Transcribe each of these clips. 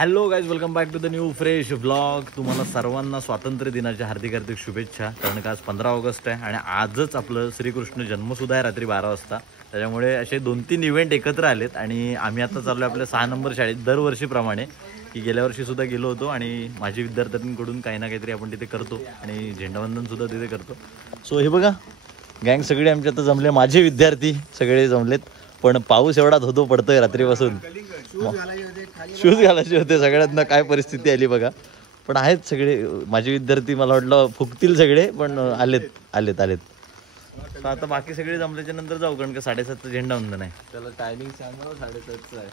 Hello guys, welcome back to the new fresh blog. तुम्हाला सर्वांना स्वातंत्र्य दिनाच्या हार्दिक हार्दिक शुभेच्छा. कारण का आज 15 ऑगस्ट आहे आणि आजच आपलं श्रीकृष्ण जन्मसुद्धा आहे रात्री 12 वाजता. त्याच्यामुळे असे 2-3 इव्हेंट एकत्र आलेत आणि आम्ही आता चाललो आपल्या 6 नंबर शाळेत दरवर्षीप्रमाणे, की गेल्या वर्षीसुद्धा गेलो होतो आणि माझी विद्यार्थ्यांकडून काही ना काहीतरी आपण तिथे करतो आणि झेंडावंदनसुद्धा तिथे करतो. सो हे बघा गँग सगळे आमच्या आता जमले, माझे विद्यार्थी सगळे जमलेत. पण पाऊस एवढा धोधो पडतोय रात्रीपासून, शूज घालायचे होते. सगळ्यांना काय परिस्थिती आली बघा. पण आहेत सगळे माझे विद्यार्थी, मला वाटलं फुकतील सगळे, पण आलेत. तर आता बाकी सगळे जमल्याच्या नंतर जाऊ, कारण का 7:30चं झेंडावंदन आहे. त्याला टायमिंग सांगा. 7:30चं आहे.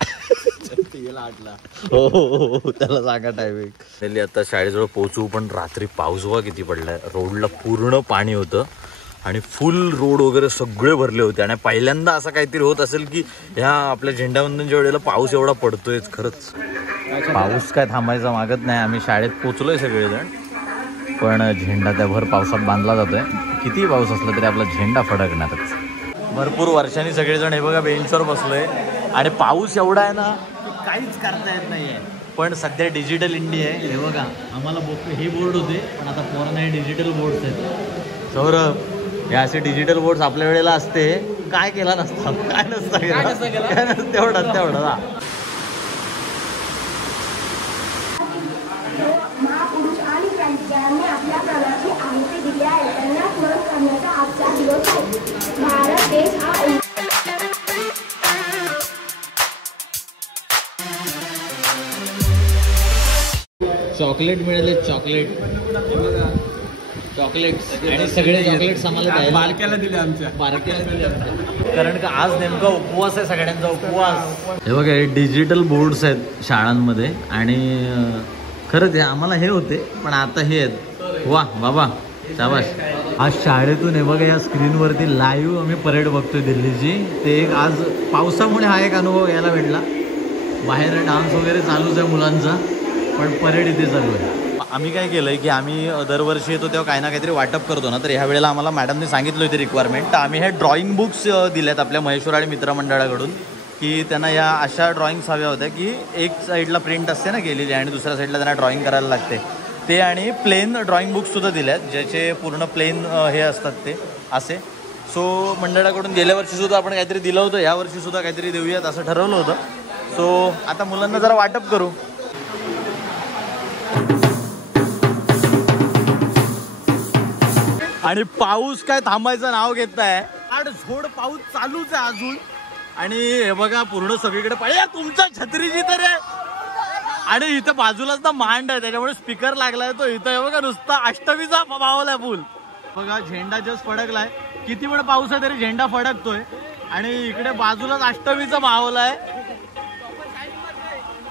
8ला. हो त्याला सांगा टायमिंग. आता शाळेजवळ पोहोचू, पण रात्री पाऊस बघा किती पडलाय. रोडला पूर्ण पाणी होतं आणि फुल रोड वगैरे सगळे भरले होते. आणि पहिल्यांदा असं काहीतरी होत असेल की ह्या आपल्या झेंडावंदनच्या वेळेला पाऊस एवढा पडतोय. खरंच पाऊस काय थांबायचा मागत नाही. आम्ही शाळेत पोचलोय सगळेजण, पण झेंडा त्या भर पावसात बांधला जातोय. किती पाऊस असला तरी आपला झेंडा फडकणारच. भरपूर वर्षांनी सगळेजण हे बघा बेंचवर बसलोय आणि पाऊस एवढा आहे ना की काहीच करता येत नाहीये. पण सध्या डिजिटल इंडिया आहे. हे बघा आम्हाला हे बोर्ड होते, पण आता पोरांना हे डिजिटल बोर्ड्स आहेत. सौरभ, हे असे डिजिटल बोर्ड्स आपल्या वेळेला असते काय केला नसता, काय नसतं तेवढा. महापुरुष आणि ज्यांनी आपल्या प्राणाची आहुती दिली आहे त्यांना स्मरण करण्याचा आजचा दिवस आहे. भारत देश हा चॉकलेट मिळाले, चॉकलेट आणि सगळे चॉकलेट्स आम्हाला बारक्याला दिले आमच्या. कारण का आज नेमका उपवास आहे, सगळ्यांचा उपवास. हे बघा हे डिजिटल बोर्ड्स आहेत शाळांमध्ये आणि खरंच हे आम्हाला हे होते, पण आता हे आहेत. वा बाबा शाबाश. आज शाळेतून हे बघा या स्क्रीनवरती लाईव्ह आम्ही परेड बघतोय दिल्लीची. ते एक आज पावसामुळे हा एक अनुभव यायला भेटला. बाहेर डान्स वगैरे चालूच आहे मुलांचा, पण परेड इथे चालू आहे. आम्ही काय केलं आहे की आम्ही दरवर्षी येतो तेव्हा काही ना काहीतरी वाटप करतो ना, तर ह्या वेळेला आम्हाला मॅडमने सांगितलं होती रिक्वायरमेंट. तर आम्ही हे ड्रॉइंग बुक्स दिल्यात आपल्या महेश्वर आणि मित्रमंडळाकडून, की त्यांना या अशा ड्रॉइंग्स हव्या होत्या की एक साईडला प्रिंट असते ना केलेली आणि दुसऱ्या साईडला त्यांना ड्रॉइंग करायला लागते ते. आणि प्लेन ड्रॉइंग बुक्ससुद्धा दिल्यात ज्याचे पूर्ण प्लेन हे असतात ते असे. सो मंडळाकडून गेल्या वर्षीसुद्धा आपण काहीतरी दिलं होतं, या वर्षीसुद्धा काहीतरी देऊयात असं ठरवलं होतं. सो आता मुलांना जरा वाटप करू. आणि पाऊस काय थांबायचं नाव घेत आहे. आडझोड पाऊस चालूच आहे अजून. आणि हे बघा पूर्ण सगळीकडे पाहिजे. तुमच्या छत्रीची तर आहे आणि इथं बाजूलाच ना मांड आहे, त्याच्यामुळे स्पीकर लागलाय तो इथं. हे बघा नुसता अष्टमीचा माहोल फुल. बघा झेंडा जस्ट फडकलाय. किती वेळ पाऊस आहे तरी झेंडा फडकतोय आणि इकडे बाजूलाच अष्टमीचा माहोल आहे.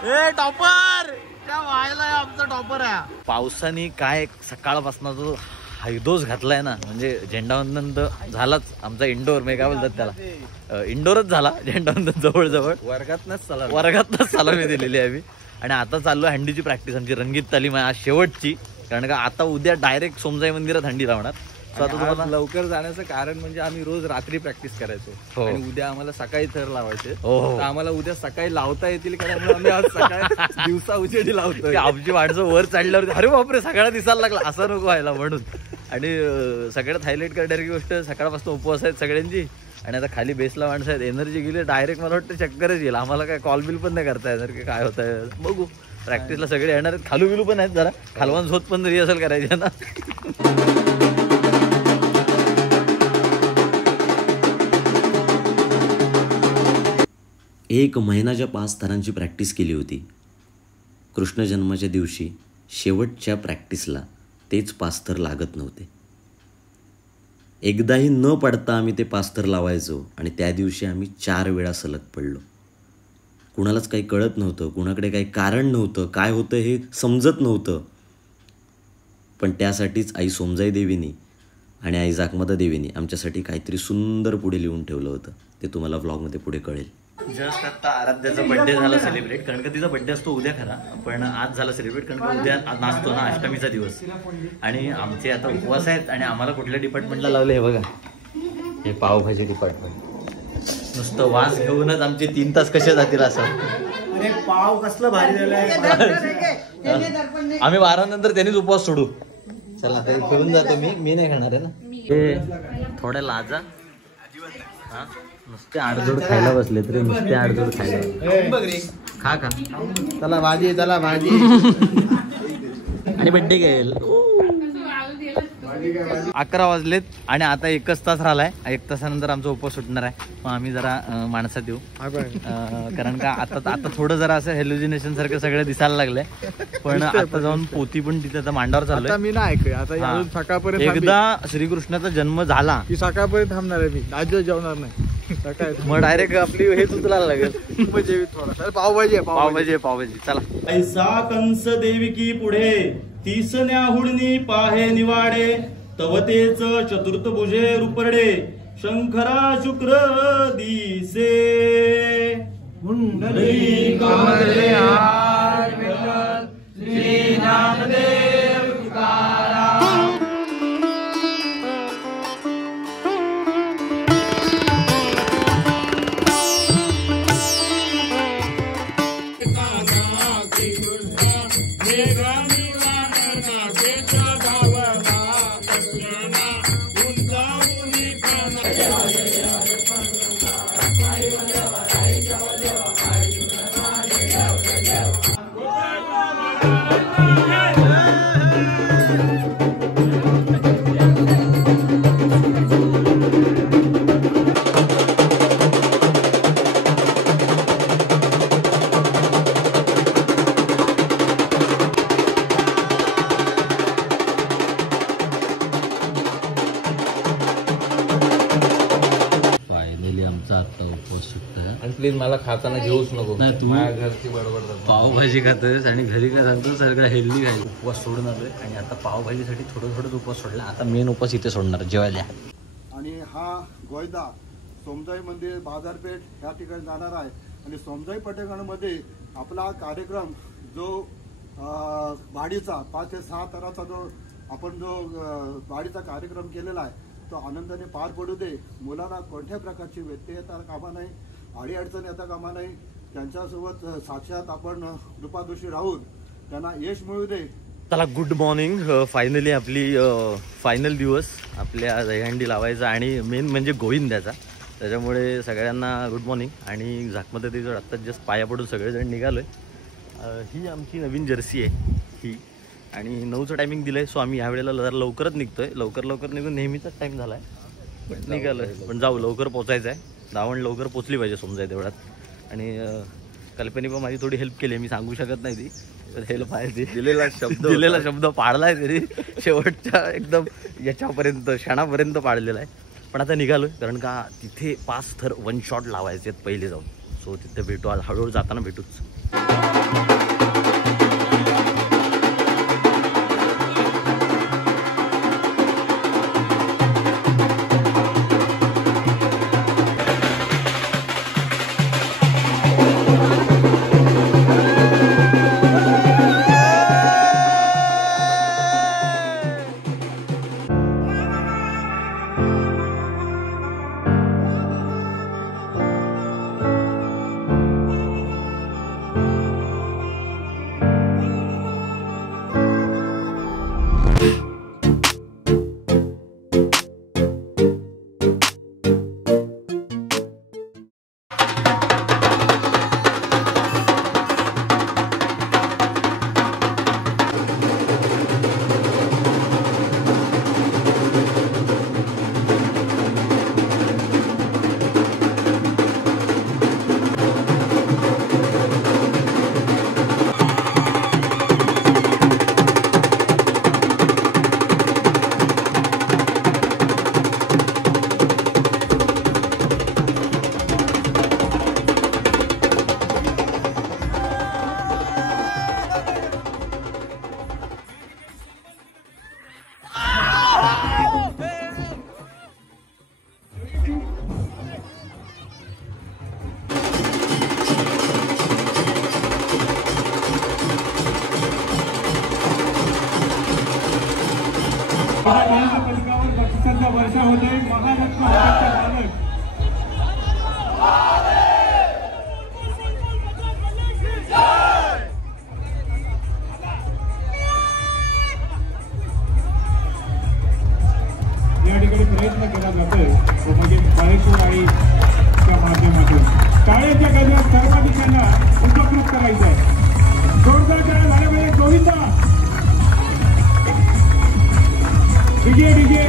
ए टॉपर, त्या व्हायला आमचा टॉपर आहे. पावसाने काय सकाळपासून जो हैदोस घातलाय ना, म्हणजे झेंडावंदन तर झालाच आमचा इंडोर, मी काय बोलतात त्याला, इंडोरच झाला झेंडावंदन. जवळजवळ वर्गातनच सलामी दिलेली आहे आम्ही. आणि आता चाललो हंडीची प्रॅक्टिस, आमची रंगीत तालीम आहे आज शेवटची. कारण का आता उद्या डायरेक्ट सोमजाई मंदिरात हंडी लावणार. आता तुम्हाला लवकर जाण्याचं कारण म्हणजे आम्ही रोज रात्री प्रॅक्टिस करायचो आणि उद्या आम्हाला सकाळी थर लावायचे. आम्हाला उद्या सकाळी लावता येतील कारण आम्ही आज सकाळी दिवसा उजेडी लावतो. आमची माणसं वर चढल्यावर अरे बापरे सगळा दिसायला लागला, असं नको व्हायला म्हणून. आणि सगळ्यात हायलाईट करणारी गोष्ट, सकाळपासून उपवास आहेत सगळ्यांची आणि आता खाली बेसला माणसं आहेत. एनर्जी गेली डायरेक्ट, मला वाटतं चक्करच येईल. आम्हाला काय कॉल बिल पण नाही करता येणार की काय होत आहे बघू. प्रॅक्टिसला सगळे येणार आहेत, खालू बिलू पण आहेत, जरा खालवान झोत पण रिहर्सल करायची ना. एक महिन्याच्या 5 थरांची प्रॅक्टिस केली होती. कृष्ण जन्माच्या दिवशी शेवटच्या प्रॅक्टिसला तेच 5 थर लागत नव्हते. एकदाही न पडता आम्ही ते 5 थर लावायचो आणि त्या दिवशी आम्ही 4 वेळा सलग पडलो. कुणालाच काही कळत नव्हतं, कुणाकडे काही कारण नव्हतं, काय होतं हे समजत नव्हतं. पण त्यासाठीच आई सोमजाई देवीनी आणि आई जागमाता देवीनी आमच्यासाठी काहीतरी सुंदर पुढे लिहून ठेवलं होतं. ते तुम्हाला व्लॉगमध्ये पुढे कळेल. जस्ट आता आराध्याचा बर्थडे झाला सेलिब्रेट, कारण का तिचा बर्थडे असतो उद्या खरा, पण आज झाला सेलिब्रेट कारण का उद्या नाचतो ना अष्टमीचा दिवस. आणि आमचे आता उपवास आहेत आणि आम्हाला कुठल्या डिपार्टमेंटला लावले हे बघा, हे पावभाजी डिपार्टमेंट. नुसतं वास घेऊनच आमचे 3 तास कसे जातील असं. अरे पाव कसलं भारी झालंय. आम्ही 12 नंतर त्यांनीच उपवास सोडू. चला आता घेऊन जातो मी नाही खाणार आहे ना. थोड्या लाजा हा नुसते आडजोड खायला बसले तरी नुसते आडजोड खायला खा का. चला भाजी चला भाजी. आणि बड्डे घेईल. 11 वाजलेत आणि आता 1 तास राहिलाय. 1 तासानंतर आमचा उपवास सुटणार आहे. मग आम्ही जरा माणसात येऊ कारण का आता थोडं जरा असं हेल्युजिनेशन सारखं सगळं दिसायला लागलंय. पण आता जाऊन पोती पण तिथे आता मांडावर चाललोय. मी नाही ऐकूया आता सकाळपर्यंत. एकदा श्रीकृष्णाचा जन्म झाला की सकाळपर्यंत थांबणार आहे मी. आज जेवणार नाही सकाळी. मग डायरेक्ट आपली हे उचलायला लागेल. पावभाजी चला. ऐसा कंस देविकी पुढे 30 न्याहुडनी पाहे निवाडे तवतेच चतुर्थभुजे रुपरडे शंकरा शुक्र दिसे मुंडली कमले हार विठ्ठल श्री नामदेव तुकाराम. प्लीज मला खाताना घेऊच नको. तू घरची बडबड पावभाजी खातोस आणि घरी काय सांगतो सगळं हेल्दी खायचं. उपवास सोडून आलोय आणि आता पावभाजीसाठी थोडं उपवास सोडला. आता मेन उपवास इथे सोडणार जेवायला. आणि हा गोयदा सोमजाई मंदिर बाजारपेठ या ठिकाणी जाणार आहे. आणि सोमजाई पटेगणमध्ये आपला कार्यक्रम जो वाडीचा 5 ते 6 तराचा जो आपण वाडीचा कार्यक्रम केलेला आहे तो आनंदाने पार पडू दे. मुलांना कोणत्या प्रकारची व्यत्यय येता कामा नाही, अडीअडचण येता कामा नाही. त्यांच्यासोबत साक्षात आपण कृपादोषी राहून त्यांना यश मिळू दे. चला गुड मॉर्निंग. फायनली आपली फायनल दिवस आपल्या दहीहंडी लावायचा आणि मेन म्हणजे गोविंद्याचा. त्याच्यामुळे सगळ्यांना गुड मॉर्निंग. आणि झाकमध्ये ते आत्ताच जस्ट पाया पडून सगळेजण निघालोय. ही आमची नवीन जर्सी आहे ही. आणि 9चं टायमिंग दिलंय. सो आम्ही ह्यावेळेला जरा लवकरच निघतोय. लवकर निघून नेहमीचाच टाइम झालाय. निघालोय पण जाऊ लवकर पोचायचं आहे. धावण लवकर पोचली पाहिजे समजाय तेवढ्यात. आणि कल्पनी पण माझी थोडी हेल्प केली. मी सांगू शकत नाही ती तर हेल्प आहे ती. दिलेला शब्द पाळलाय तरी शेवटच्या एकदम याच्यापर्यंत क्षणापर्यंत पाळलेला आहे. पण आता निघालोय कारण का तिथे 5 थर 1 शॉट लावायचे आहेत पहिले जाऊन. सो तिथे भेटू. आज हळूहळू जाताना भेटूच. वर्षा होते महाराष्ट्र भारत डीजे डीजे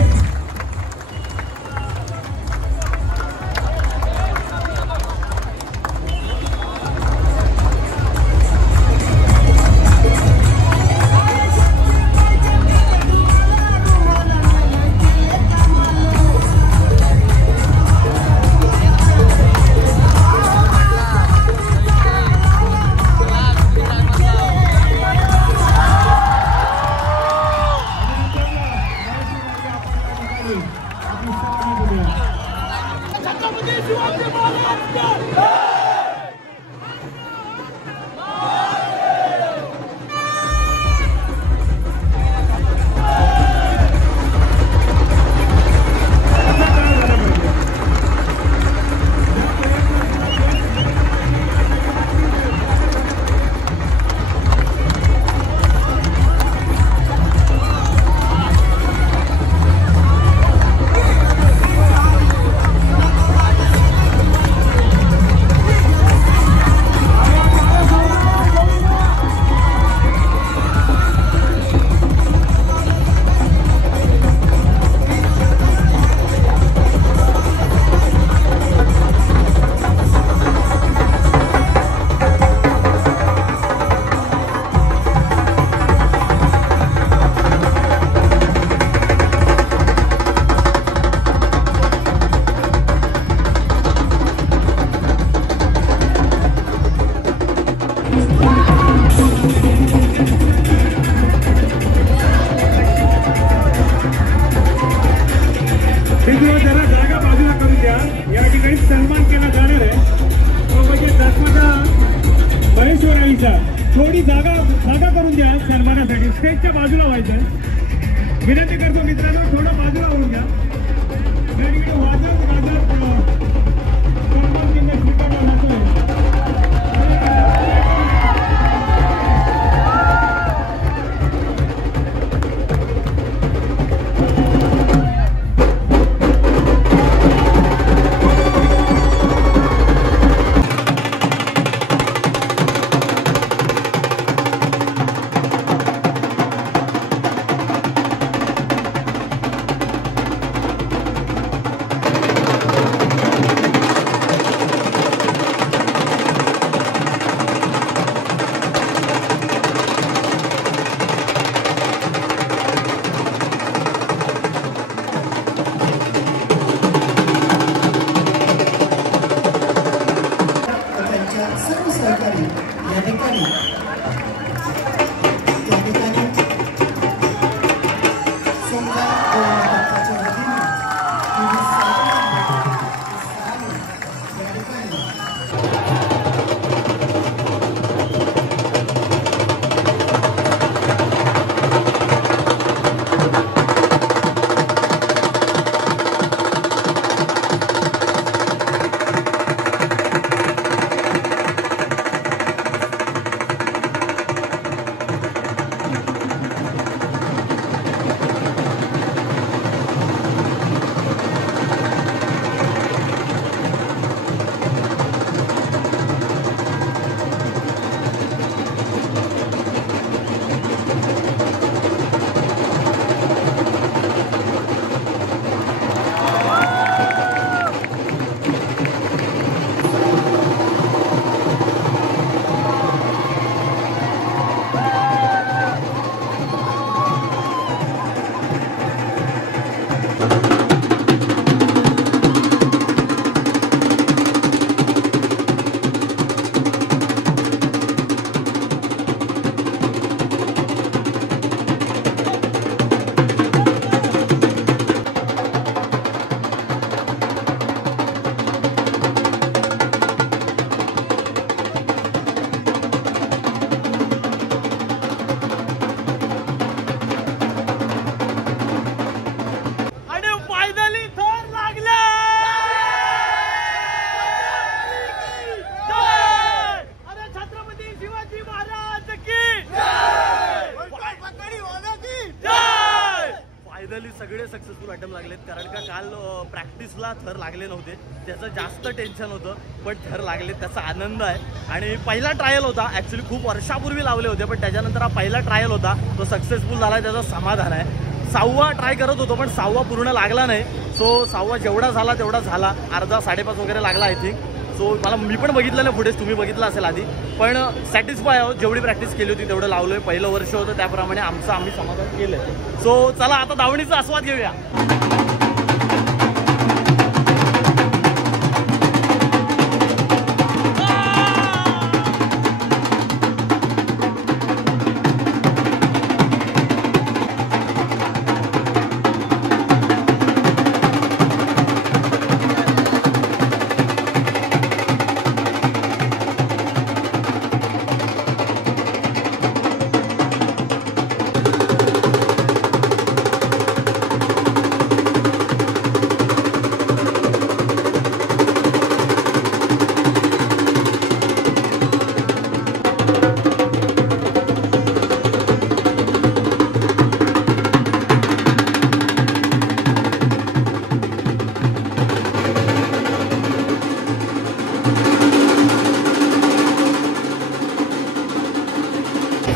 जरा जागा बाजूला करून द्या. या ठिकाणी सन्मान केला जाणार आहे तो म्हणजे दसमाचा महेश्वराईचा. थोडी जागा करून द्या सन्मानासाठी. स्टेजच्या बाजूला व्हायचं. विनंती करतो मित्रांनो थोडं बाजूला होऊन द्या. या ठिकाणी वाजत सन्मान चिन्ह स्वीकारला जातोय. सर्व सहकारी या ठिकाणी सगळे सक्सेसफुल आयटम लागलेत. कारण का काल प्रॅक्टिसला थर लागले नव्हते, त्याचं जास्त टेन्शन होतं, पण थर लागले त्याचा आनंद आहे. आणि पहिला ट्रायल होता, ॲक्च्युली खूप वर्षापूर्वी लावले होते, पण त्याच्यानंतर हा पहिला ट्रायल होता, तो सक्सेसफुल झाला, त्याचं समाधान आहे. 6वा ट्राय करत होतो पण 6वा पूर्ण लागला नाही. सो 6वा जेवढा झाला तेवढा झाला, अर्धा 5.5 वगैरे लागला आय थिंक. सो मी पण बघितलं नाही फुटेज, तुम्ही बघितलं असेल आधी, पण सॅटिस्फाय आहोत. जेवढी प्रॅक्टिस केली होती तेवढं लावलोय. पहिलं वर्ष होतं त्याप्रमाणे आम्ही समाधान केलंय. सो चला आता धावणीचा आस्वाद घेऊया.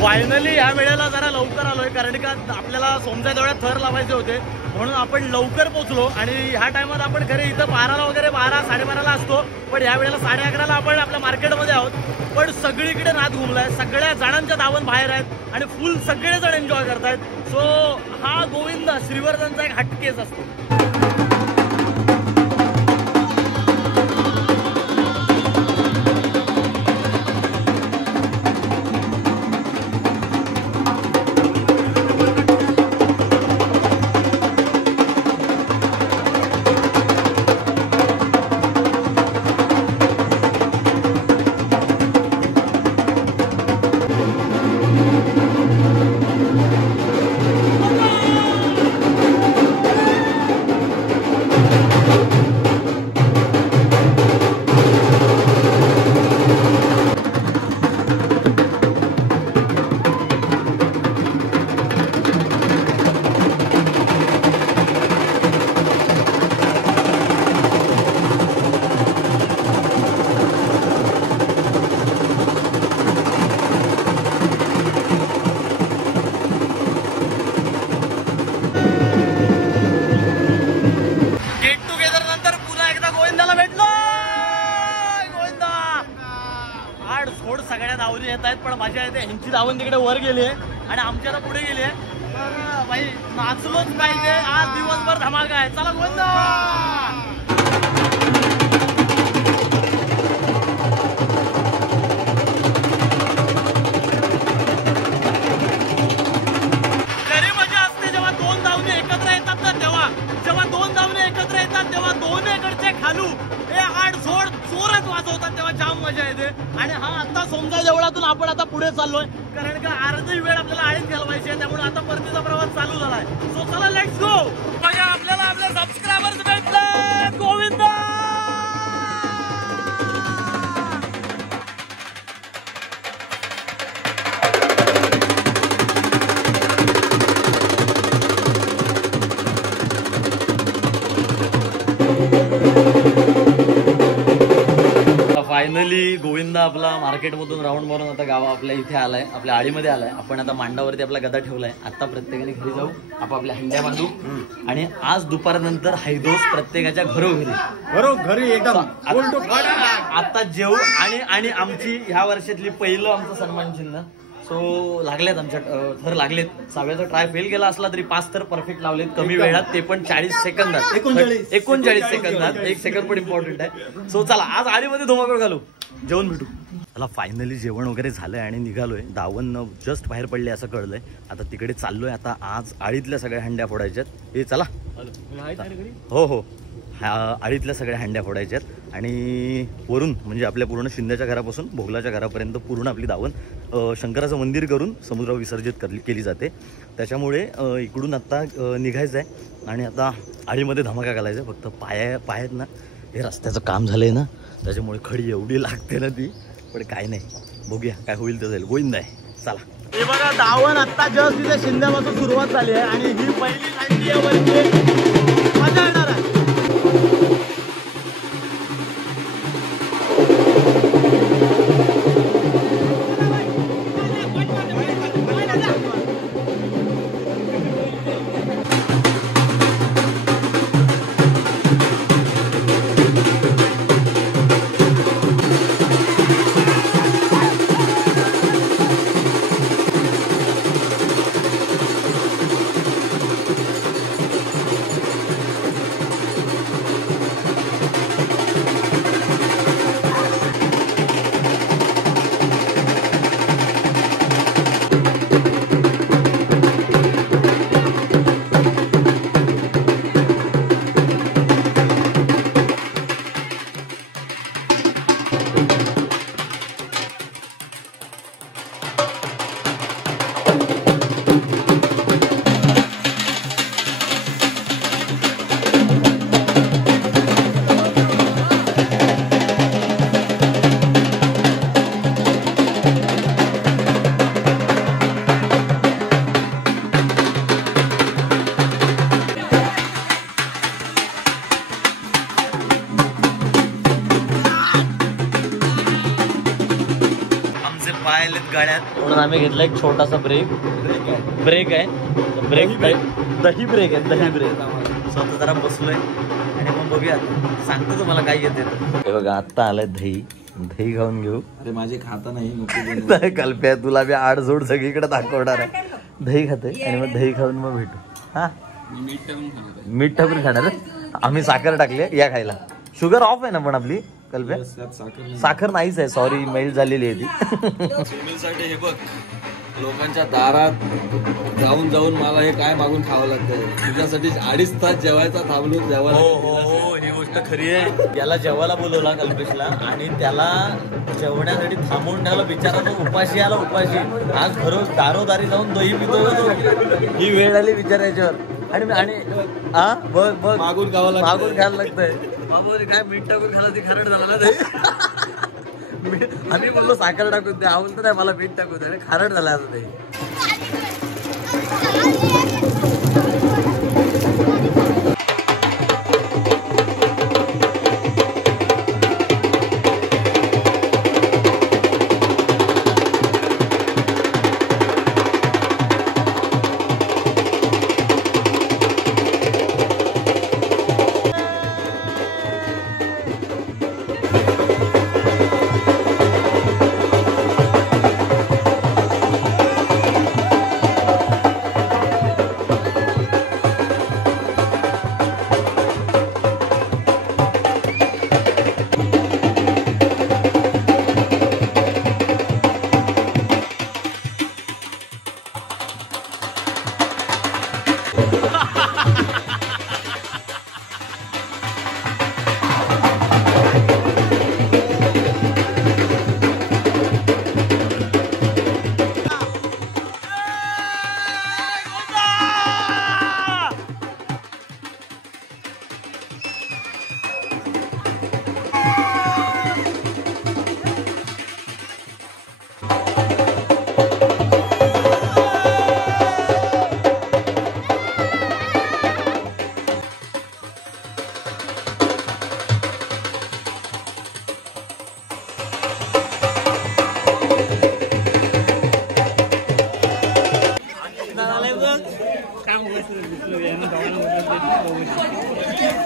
फायनली या वेळेला जरा लवकर आलोय, कारण का आपल्याला सोमच्या तेवढ्या थर लावायचे होते म्हणून आपण लवकर पोहोचलो. आणि ह्या टायमात आपण खरे इथं 12ला वगैरे 12, 12:30ला असतो, पण या वेळेला 11:30ला आपण आपल्या मार्केटमध्ये आहोत. पण सगळीकडे नाद घुमलाय, सगळ्या जणांच्या धावण बाहेर आहेत आणि फुल सगळेजण एन्जॉय करतायत. सो हा गोविंद श्रीवर्धनचा एक हटकेच असतो. सगळ्या धावून येत आहेत, पण मजा येते. ह्यांची धावून तिकडे वर गेली आहे आणि आमच्या पुढे गेली आहे. तर भाई नाचलोच पाहिजे, आज दिवसभर धमाका आहे. चला गोविंदा. खरी मजा असते जेव्हा दोन धावणे एकत्र येतात ना, तेव्हा जेव्हा दोन धावणे एकत्र येतात तेव्हा दोन्हीकडचे खालू हे आड जोड जोरात वाजवतात, तेव्हा जाम मजा येते. आणि हा आता सोमजा देवळातून आपण आता पुढे चाललोय, कारण का अर्धी वेळ आपल्याला आळीत घालवायची आहे, त्यामुळे आता परतीचा प्रवास चालू झालाय. सो चला लेट्स गो. बघा आपल्याला आपले सबस्क्रायबर्स भेटले. गोविंदा. फायनली गोविंदा आपला मार्केटमधून राऊंड मारून आता आपल्या इथे आलाय, आपल्या आळीमध्ये आलाय. आपण आता मांडावरती आपला गदा ठेवलाय. आता प्रत्येकाने घरी जाऊ, आपल्या हंड्या बांधू आणि आज दुपारनंतर हैदोस प्रत्येकाच्या घरोघरी एकदम आता जेवू. आणि आमची ह्या वर्षातली पहिलं आमचं सन्मान चिन्ह. सो लागलेत आमच्या थर लागलेत. 6व्याचा ट्राय फेल गेला असला तरी 5 थर परफेक्ट लावलेत कमी वेळात, ते पण 40 सेकंदात. 39 सेकंदात. 1 सेकंद पण इम्पॉर्टंट आहे. सो चला आज आळीमध्ये धुमाकूळ घालू, जेवण भेटू. मला फायनली जेवण वगैरे झालंय आणि निघालोय. दावण जस्ट बाहेर पडले असं कळलंय. आता तिकडे चाललोय. आता आज आळीतल्या सगळ्या हंड्या फोडायच्यात. हे चला. हो हो, आळीतल्या सगळ्या हंड्या फोडायच्यात आणि वरून म्हणजे आपल्या पूर्ण शिंद्याच्या घरापासून भोगलाच्या घरापर्यंत पूर्ण आपली दावण शंकराचं मंदिर करून समुद्रावर विसर्जित केली जाते. त्याच्यामुळे इकडून आत्ता निघायचं आहे आणि आता आळीमध्ये धमाका घालायचा. फक्त पायात ना हे रस्त्याचं काम झालं आहे ना, त्याच्यामुळे खडी एवढी लागते ना ती, पण काय नाही, बघूया काय होईल तर जाईल. गोविंद आहे. चला. हे बघा दावण आत्ता जस्ट तिथे शिंद्यापासून सुरुवात झाली आहे आणि ही पहिली हंडी आहे. मजा येणार आहे. आम्ही घेतला एक छोटासा ब्रेक आहे दही ब्रेक आहे दही ब्रेक. स्वतः जरा बसलोय आणि मग बघूया सांगतो तुम्हाला काय येते. हे बघा आत्ता आलंय दही खाऊन घेऊ. अरे माझे खाता नाही कल्प्या तुला बी आडजोड सगळीकडे दाखवणार आहे. दही खाते आणि मग दही खाऊन मग भेटू. हा मीठ टाकून खाणार. आम्ही साखर टाकली या खायला. शुगर ऑफ आहे ना पण आपली कल्प्या साखर नाहीच आहे. सॉरी मेल्ट झालेली आहे ती. साठी हे बघ लोकांच्या दारात जाऊन मला हे काय मागून खावं लागतं. तुझ्यासाठी 2.5 तास जेवायचा थांबलो जेवायला. हो ही गोष्ट खरी आहे. याला जेवायला बोलवला कल्पेशला आणि त्याला जेवण्यासाठी थांबवून ठेवला. बिचारा तो उपाशी आला. उपाशी आज दारोदारी जाऊन दही पितो. ही वेळ आली विचारायच्यावर आणि हा बघ मागून खायला लागतंय. बाबा काय मीठ टाकून खाला ती खरड झाला दही. आम्ही बोललो साखर टाकून दे. आवडतं नाही मला मीठ टाकून दे. खारट झाला आता दही.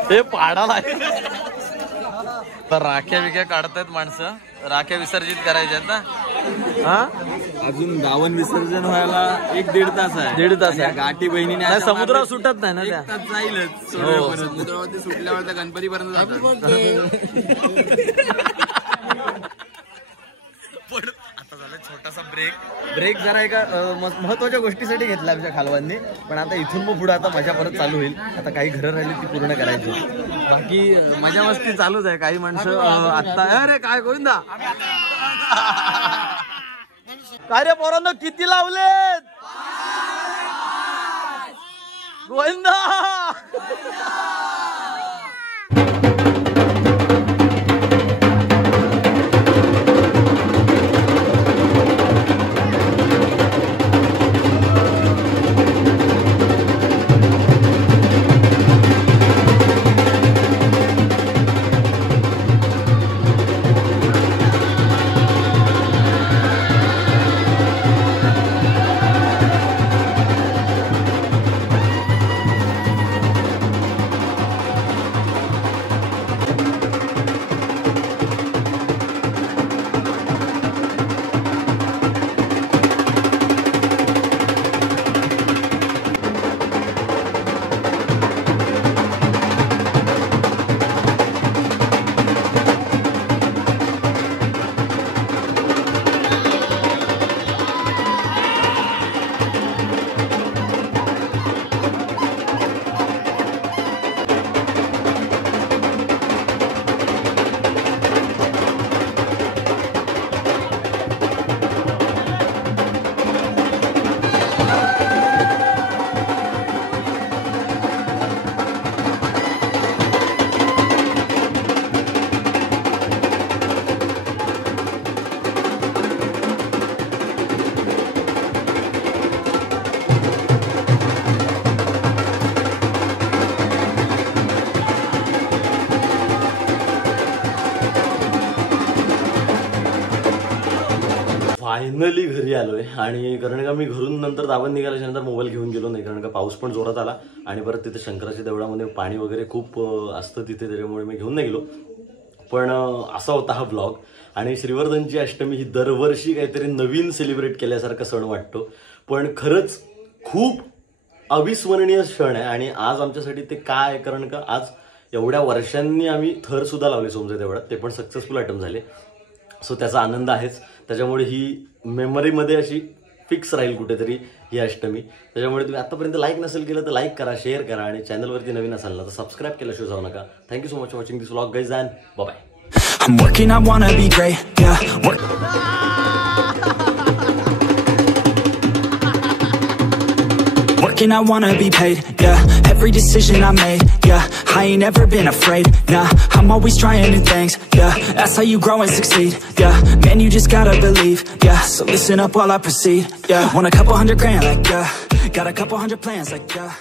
ते पाडाला तर राख्या बिख्या काढतायत माणसं. राख्या विसर्जित करायच्यात ना. हा अजून गावन विसर्जन व्हायला 1-1.5 तास आहे. 1.5 तास आहे. गाठी बहिणीने समुद्रावर सुटत नाही ना त्या. जाईलच समुद्रावरती सुटल्यावर त्या गणपती पर्यंत जातात. पण आता झालं छोटासा ब्रेक जरा एका महत्वाच्या गोष्टीसाठी घेतला आमच्या खालवांनी. पण आता इथून मग पुढे आता मजा परत चालू होईल. आता काही घरं राहिली ती पूर्ण करायची. बाकी मजा मस्ती चालूच आहे. काही माणसं आता अरे काय गोविंदा काय रे पोरांनो किती लावलेत गोविंदा. फायनली घरी आलोय आणि कारण का मी घरून नंतर दावण निघाल्याच्या नंतर मोबाईल घेऊन गेलो नाही, कारण का पाऊस पण जोरात आला आणि परत तिथे शंकराच्या देवळामध्ये पाणी वगैरे खूप असतं तिथे, त्याच्यामुळे मी घेऊन नाही गेलो. पण असा होता हा ब्लॉग. आणि श्रीवर्धनची अष्टमी ही दरवर्षी काहीतरी नवीन सेलिब्रेट केल्यासारखा सण वाटतो, पण खरंच खूप अविस्मरणीय क्षण आहे. आणि आज आमच्यासाठी ते काय आहे, कारण का आज एवढ्या वर्षांनी आम्ही थर सुद्धा लावले सोमच्या देवळात, ते पण सक्सेसफुल अटेम्प्ट झाले. सो त्याचा आनंद आहेच. त्याच्यामुळे ही मेमरीमध्ये अशी फिक्स राहील कुठेतरी ही अष्टमी. त्याच्यामुळे तुम्ही आतापर्यंत लाईक नसेल केलं तर लाईक करा, शेअर करा आणि चॅनलवरती नवीन असाल ना तर सबस्क्राईब केल्याशिवाय जाऊ नका. Thank you so much for watching this vlog guys and bye bye. I'm working, I wanna be great, yeah. Working, I wanna be paid, yeah. Every decision I made, yeah. I ain't never been afraid, nah. I'm always trying new things, yeah. That's how you grow and succeed, yeah. Man, you just gotta believe, yeah. So listen up while I proceed, yeah. Want a couple $100 grand, like, yeah. Got a couple hundred plans, like, yeah.